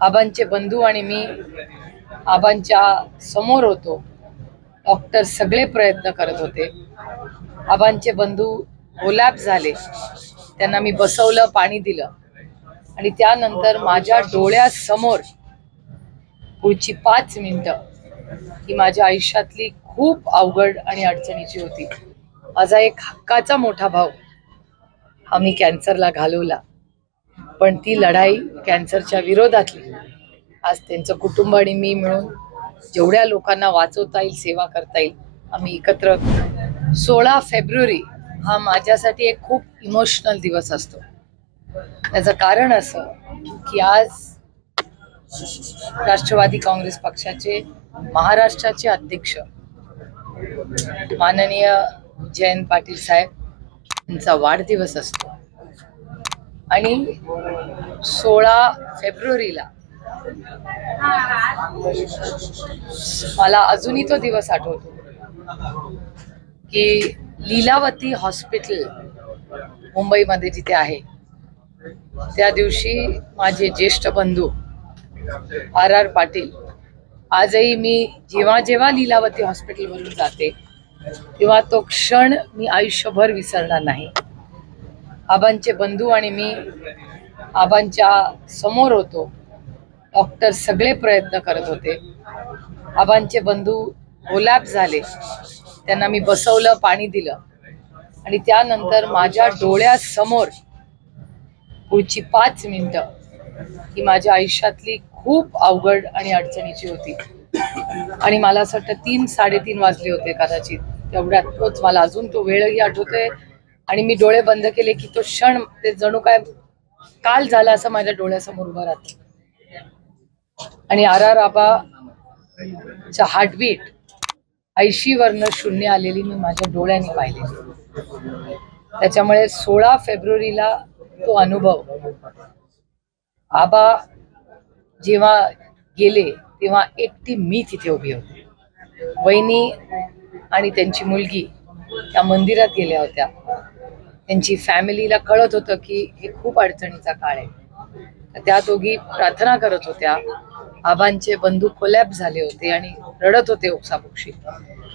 आबांचे बंधू आणि मी आबांच्या समोर होतो. डॉक्टर सगळे प्रयत्न करत होते. आबांचे बंधू कोलॅप्स झाले, त्यांना मी बसवलं, पाणी दिलं आणि त्यानंतर माझ्या डोळ्यासमोर पुढची 5 मिनिटं ही माझ्या आयुष्यातली खूप अवघड आणि अडचणीची होती. माझा एक हक्काचा मोठा भाऊ हा मी कॅन्सरला घालवला, पण ती लढाई कॅन्सरच्या विरोधातली. आज त्यांचं कुटुंब आणि मी मिळून जेवढ्या लोकांना वाचवता येईल, सेवा करता येईल, आम्ही एकत्र. 16 फेब्रुवारी हा माझ्यासाठी एक खूप इमोशनल दिवस असतो. त्याचं कारण असं की आज राष्ट्रवादी काँग्रेस पक्षाचे महाराष्ट्राचे अध्यक्ष माननीय जयंत पाटील साहेब यांचा वाढदिवस असतो आणि 16 फेब्रुवारीला मला अजूनही तो दिवस आठवतो की लीलावती हॉस्पिटल मुंबईमध्ये जिथे आहे, त्या दिवशी माझे ज्येष्ठ बंधू RR पाटील, आजही मी जेव्हा जेव्हा लीलावती हॉस्पिटलवरून जाते तेव्हा तो क्षण मी आयुष्यभर विसरणार नाही. आबांचे बंधू आणि मी आबांच्या समोर होतो. डॉक्टर सगळे प्रयत्न करत होते. आबांचे बंधू कोलॅप्स झाले, त्यांना मी बसवलं, पाणी दिलं आणि त्यानंतर माझ्या डोळ्यासमोर पुढची 5 मिनिटं ही माझ्या आयुष्यातली खूप अवघड आणि अडचणीची होती. आणि मला असं वाटतं 3-3:30 वाजले होते कदाचित. तेवढ्यात तोच मला अजून तो वेळही आठवतोय आणि मी डोळे बंद केले की तो क्षण ते जणू काय काल झाला असं माझ्या डोळ्यासमोर उभं राहतं. आणि RR आबाचा हार्टबीट 80 वरनं 0 आलेली मी माझ्या डोळ्यांनी पाहिलेली. त्याच्यामुळे 16 फेब्रुवारीला तो अनुभव. आबा जेव्हा गेले तेव्हा एकटी मी तिथे उभी होती. वहिनी आणि त्यांची मुलगी त्या मंदिरात गेल्या होत्या. त्यांची फॅमिलीला कळत होतं की हे खूप अडचणीचा काळ आहे. त्या दोघी प्रार्थना करत होत्या. आबांचे बंधू कोलॅप्स झाले होते आणि रडत होते ओक्साबोक्शी,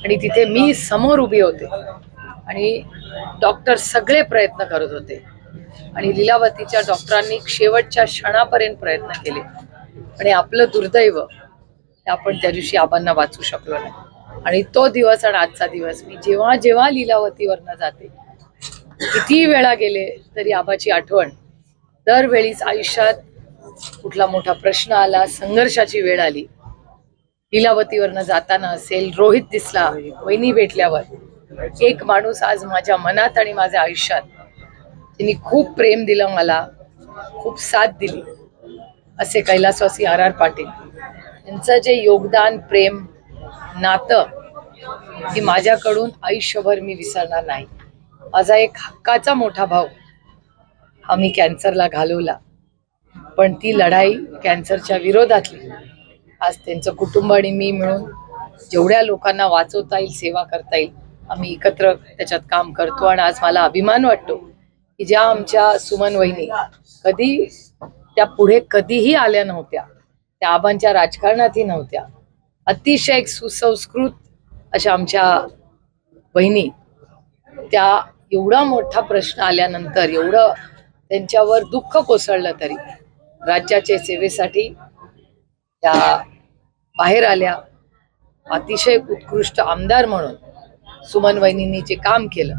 आणि तिथे मी समोर उभी होते आणि डॉक्टर सगळे प्रयत्न करत होते आणि लीलावतीच्या डॉक्टरांनी शेवटच्या क्षणापर्यंत प्रयत्न केले. आणि आपलं दुर्दैव, आपण त्या दिवशी आबांना वाचू शकलो नाही. आणि तो दिवस आणि आजचा दिवस मी जेव्हा जेव्हा लीलावतीवरनं जाते, किती वेळा गेले तरी आबाची आठवण. दरवेळीच आयुष्यात कुठला मोठा प्रश्न आला, संघर्षाची वेळ आली, लीलावतीवरनं जाताना असेल, रोहित दिसला, वहिनी भेटल्यावर, एक माणूस आज माझ्या मनात आणि माझ्या आयुष्यात, त्यांनी खूप प्रेम दिलं मला, खूप साथ दिली, असे कैलासवासी RR पाटील. त्यांचं जे योगदान, प्रेम, नातं हे माझ्याकडून आयुष्यभर मी विसरणार नाही. माझा एक हक्काचा मोठा भाऊ हा मी कॅन्सरला घालवला, पण ती लढाई कॅन्सरच्या विरोधातली. आज त्यांचं कुटुंब आणि मी मिळून जेवढ्या लोकांना वाचवता येईल, सेवा करता येईल, आम्ही एकत्र त्याच्यात काम करतो. आणि आज मला अभिमान वाटतो की ज्या आमच्या सुमन वहिनी कधी त्या पुढे कधीही आल्या नव्हत्या, त्या आबांच्या राजकारणातही नव्हत्या, अतिशय सुसंस्कृत अशा आमच्या बहिणी, त्या एवढा मोठा प्रश्न आल्यानंतर, एवढं त्यांच्यावर दुःख कोसळलं तरी राज्याच्या सेवेसाठी त्या बाहेर आल्या. अतिशय उत्कृष्ट आमदार म्हणून सुमन वहिनींनी जे काम केलं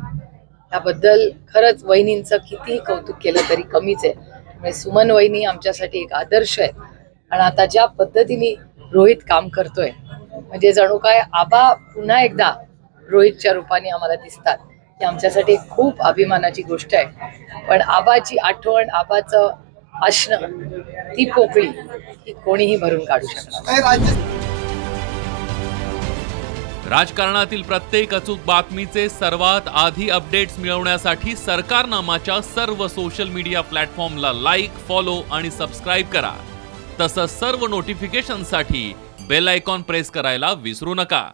त्याबद्दल खरंच वहिनींचं कितीही कौतुक केलं तरी कमीच आहे. सुमन वहिनी आमच्यासाठी एक आदर्श आहे. आणि आता ज्या पद्धतीने रोहित काम करतोय, म्हणजे जणू काय आबा पुन्हा एकदा रोहितच्या रूपाने आम्हाला दिसतात, ही आमच्यासाठी खूप अभिमानाची गोष्ट आहे. पण आबाची आठवण, आबाचं असणं, ती पोकळी ही कोणीही भरून काढू शकणार. राजकारणातील प्रत्येक अचूक बातमीचे सर्वात आधी अपडेट्स मिळवण्यासाठी सरकारनामाच्या सर्व सोशल मीडिया प्लॅटफॉर्मला लाईक, फॉलो आणि सबस्क्राईब करा. तसंच सर्व नोटिफिकेशनसाठी बेल आयकॉन प्रेस करायला विसरू नका.